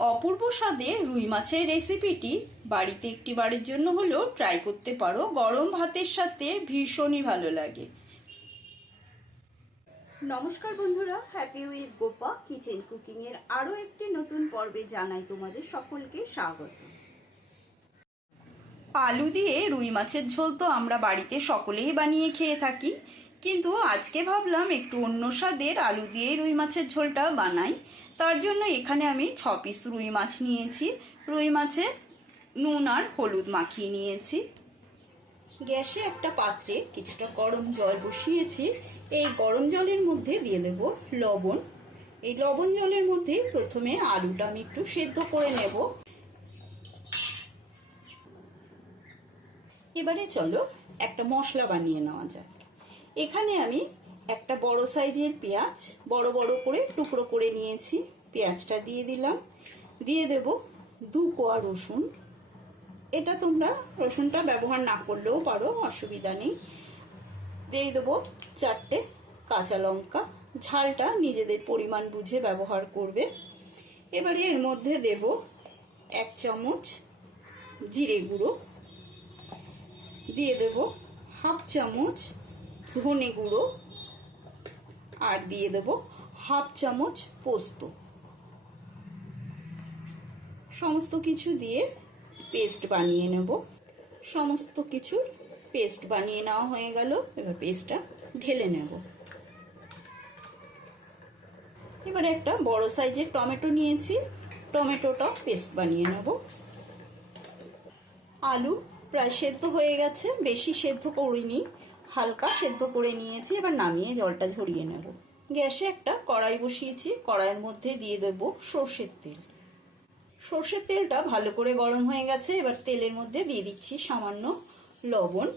অপূর্ব স্বাদের রুই মাছের রেসিপিটি বাড়িতে একটি বারের জন্য হলেও ট্রাই করতে পারো। গরম ভাতের সাথে ভীষণই ভালো লাগে। নমস্কার বন্ধুরা, হ্যাপি উইথ গোপা কিচেন কুকিংয়ের আরও একটি নতুন পর্বে জানাই তোমাদের সকলকে স্বাগত। আলু দিয়ে রুই মাছের ঝোল তো আমরা বাড়িতে সকলেই বানিয়ে খেয়ে থাকি, কিন্তু আজকে ভাবলাম একটু অন্য স্বাদের আলু দিয়ে রুই মাছের ঝোলটা বানাই। তার জন্য এখানে আমি 6 পিস রুই মাছ নিয়েছি। রুই মাছে নুন আর হলুদ মাখিয়ে নিয়েছি। গ্যাসে একটা পাত্রে কিছুটা গরম জল বসিয়েছি। এই গরম জলের মধ্যে দিয়ে দেব লবণ। এই লবণ জলের মধ্যে প্রথমে আলুটা আমি একটু সেদ্ধ করে নেব। এবারে চলো একটা মশলা বানিয়ে নেওয়া যাক। এখানে আমি একটা বড় সাইজের পেঁয়াজ বড় বড় করে টুকরো করে নিয়েছি। পেঁয়াজটা দিয়ে দিলাম। দিয়ে দেব 2 কোয়া রসুন। এটা তোমরা রসুনটা ব্যবহার না করলেও পারো, অসুবিধা নেই। দিয়ে দেবো 4টে কাঁচা লঙ্কা। ঝালটা নিজেদের পরিমাণ বুঝে ব্যবহার করবে। এবারে এর মধ্যে দেব 1 চামচ জিরে গুঁড়ো। দিয়ে দেব 1/2 চামচ ধনে গুঁড়ো। আর দিয়ে দেব 1/2 চামচ পোস্ত। সমস্ত কিছু দিয়ে পেস্ট বানিয়ে নেব। সমস্ত কিছুর পেস্ট বানিয়ে নেওয়া হয়ে গেল। এবার পেস্টটা ঢেলে নেব। এবারে একটা বড় সাইজের টমেটো নিয়েছি। টমেটোটা পেস্ট বানিয়ে নেব। আলু প্রায় সেদ্ধ হয়ে গেছে, বেশি সেদ্ধ করিনি, হালকা সেদ্ধ করে নিয়েছি। এবার নামিয়ে জলটা ঝরিয়ে নেব। গ্যাসে একটা কড়াই বসিয়েছি। কড়াইয়ের মধ্যে দিয়ে দেব সর্ষের তেল। সর্ষের তেলটা ভালো করে গরম হয়ে গেছে। এবার তেলের মধ্যে দিয়ে দিচ্ছি সামান্য লবণ।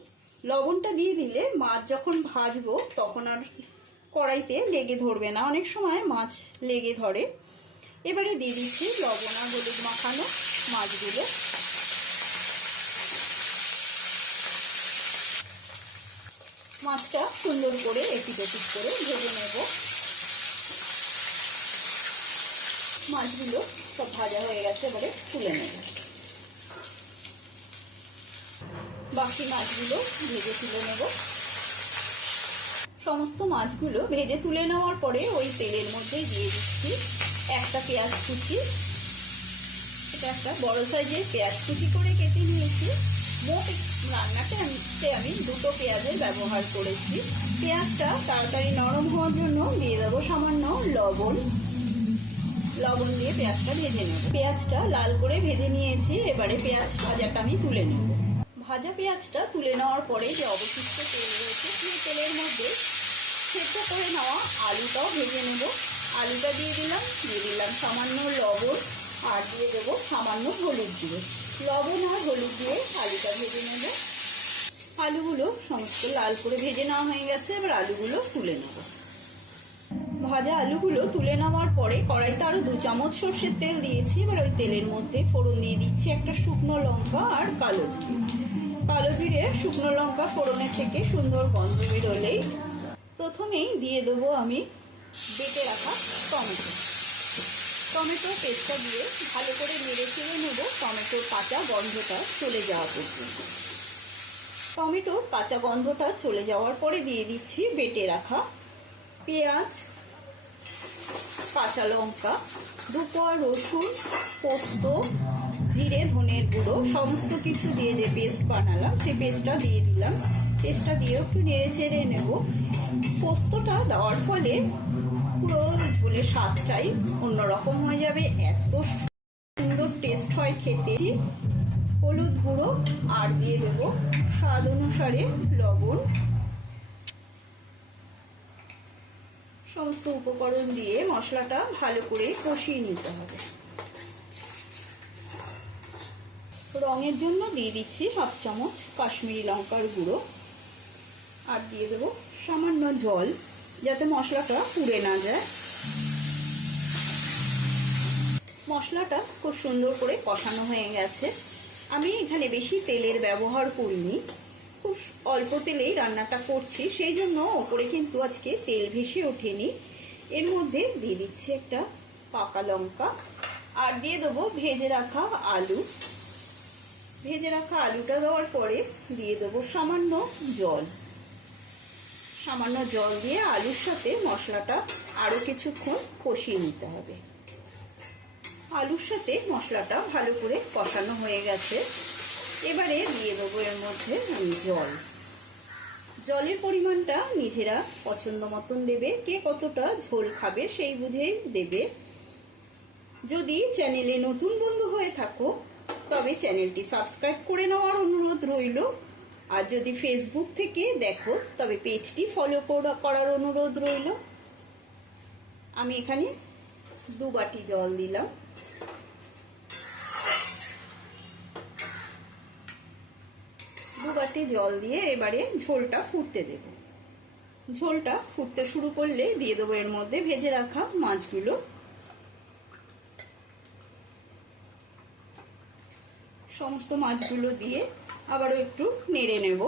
লবণটা দিয়ে দিলে মাছ যখন ভাজবো তখন আর কড়াইতে লেগে ধরবে না। অনেক সময় মাছ লেগে ধরে। এবারে দিয়ে দিচ্ছি লবণ আর হলুদ মাখানো মাছগুলো। মাছটা সুন্দর করে এপিট ওপিট করে ভেজে নেব। মাছগুলো সব ভাজা হয়ে গেছে, এবারে তুলে নেব। বাকি মাছগুলো ভেজে তুলে নেব। সমস্ত মাছগুলো ভেজে তুলে নেওয়ার পরে ওই তেলের মধ্যে দিয়ে দিচ্ছি একটা পেঁয়াজ কুচি। এটা একটা বড় সাইজের পেঁয়াজ কুচি করে কেটে নিয়েছি। মোট রান্নাতে আমি 2টো পেঁয়াজের ব্যবহার করেছি। পেঁয়াজটা তাড়াতাড়ি নরম হওয়ার জন্য দিয়ে দেবো সামান্য লবণ। লবণ দিয়ে পেঁয়াজটা ভেজে নেব। পেঁয়াজটা লাল করে ভেজে নিয়েছি। এবারে পেঁয়াজ ভাজাটা আমি তুলে নেব। ভাজা পেঁয়াজটা তুলে নেওয়ার পরে যে অবশিষ্ট তেল রয়েছে সেই তেলের মধ্যে সেদ্ধ করে নেওয়া আলুটাও ভেজে নেব। আলুটা দিয়ে দিলাম সামান্য লবণ। আর দিয়ে দেবো সামান্য হলুদ গুঁড়ো। লবণ আর হলুদ দিয়ে আলুটা ভেজে নেব। আলুগুলো সমস্ত লাল করে ভেজে নেওয়া হয়ে গেছে। এবার আলুগুলো তুলে নেব। ভাজা আলুগুলো তুলে নেওয়ার পরে কড়াইতে আরো 2 চামচ সর্ষের তেল দিয়েছি। এবার ওই তেলের মধ্যে ফোড়ন দিয়ে দিচ্ছি একটা শুকনো লঙ্কা আর কালো জিরে। কালো জিরে শুকনো লঙ্কা ফোড়নের থেকে সুন্দর গন্ধ বেরোলেই প্রথমেই দিয়ে দেবো আমি বেটে রাখা টমেটো। টমেটো পেস্টটা দিয়ে ভালো করে নেড়ে চেড়ে নেব টমেটোর কাঁচা গন্ধটা চলে যাওয়া পর্যন্ত। টমেটোর কাঁচা গন্ধটা চলে যাওয়ার পরে দিয়ে দিচ্ছি বেটে রাখা পেঁয়াজ, কাঁচা লঙ্কা, 2 কোয়া রসুন, পোস্ত, জিরে, ধনের গুঁড়ো সমস্ত কিছু দিয়ে যে পেস্ট বানালাম সেই পেস্টটা দিয়ে দিলাম। পেস্টটা দিয়ে একটু নেড়ে চেড়ে নেব। পোস্তটা দেওয়ার ফলে পুরো ঝোলের স্বাদটাই অন্যরকম হয়ে যাবে। এত সুন্দর টেস্ট হয় খেতে। হলুদ গুঁড়ো আর দিয়ে দেবো স্বাদ অনুসারে লবণ। সমস্ত উপকরণ দিয়ে মশলাটা ভালো করে কষিয়ে নিতে হবে। রঙের জন্য দিয়ে দিচ্ছি 1/2 চামচ কাশ্মীরি লঙ্কার গুঁড়ো। আর দিয়ে দেবো সামান্য জল, যাতে মশলাটা পুড়ে না যায়। মশলাটা খুব সুন্দর করে কষানো হয়ে গেছে। আমি এখানে বেশি তেলের ব্যবহার করিনি, খুব অল্প তেলেই রান্নাটা করছি, সেই জন্য ওপরে কিন্তু আজকে তেল ভেসে ওঠেনি। এর মধ্যে দিয়ে দিচ্ছি একটা পাকা লঙ্কা আর দিয়ে দেবো ভেজে রাখা আলু। ভেজে রাখা আলুটা দেওয়ার পরে দিয়ে দেবো সামান্য জল। সামান্য জল দিয়ে আলুর সাথে মশলাটা আরো কিছুক্ষণ কষিয়ে নিতে হবে। আলুর সাথে মশলাটা ভালো করে কষানো হয়ে গেছে। এবারে দিয়ে দেবো এর মধ্যে জল। জলের পরিমাণটা নিজেরা পছন্দ মতন দেবে, কে কতটা ঝোল খাবে সেই বুঝেই দেবে। যদি চ্যানেলে নতুন বন্ধু হয়ে থাকো তবে চ্যানেলটি সাবস্ক্রাইব করে নেওয়ার অনুরোধ রইল। আর যদি ফেসবুক থেকে দেখো তবে পেজটি ফলো করার অনুরোধ রইল। আমি এখানে 2 বাটি জল দিলাম। দু বাটি জল দিয়ে এবারে ঝোলটা ফুটতে দেব। ঝোলটা ফুটতে শুরু করলে দিয়ে দেবো এর মধ্যে ভেজে রাখা মাছগুলো। সমস্ত মাছগুলো দিয়ে আবারও একটু নেড়ে নেব।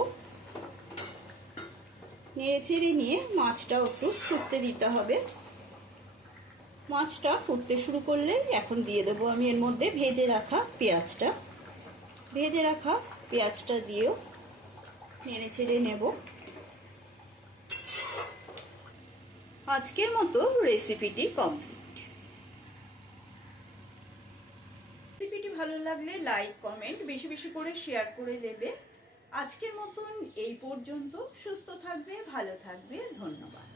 নেড়ে চেড়ে নিয়ে মাছটাও একটু ফুটতে দিতে হবে। মাছটা ফুটতে শুরু করলে এখন দিয়ে দেবো আমি এর মধ্যে ভেজে রাখা পেঁয়াজটা। ভেজে রাখা পেঁয়াজটা দিয়েও নেড়ে চেড়ে নেব। আজকের মতো রেসিপিটি কমপ্লিট। রেসিপিটি ভালো লাগলে লাইক কমেন্ট বেশি বেশি করে শেয়ার করে দেবে। আজকের মতন এই পর্যন্ত। সুস্থ থাকবে, ভালো থাকবে, ধন্যবাদ।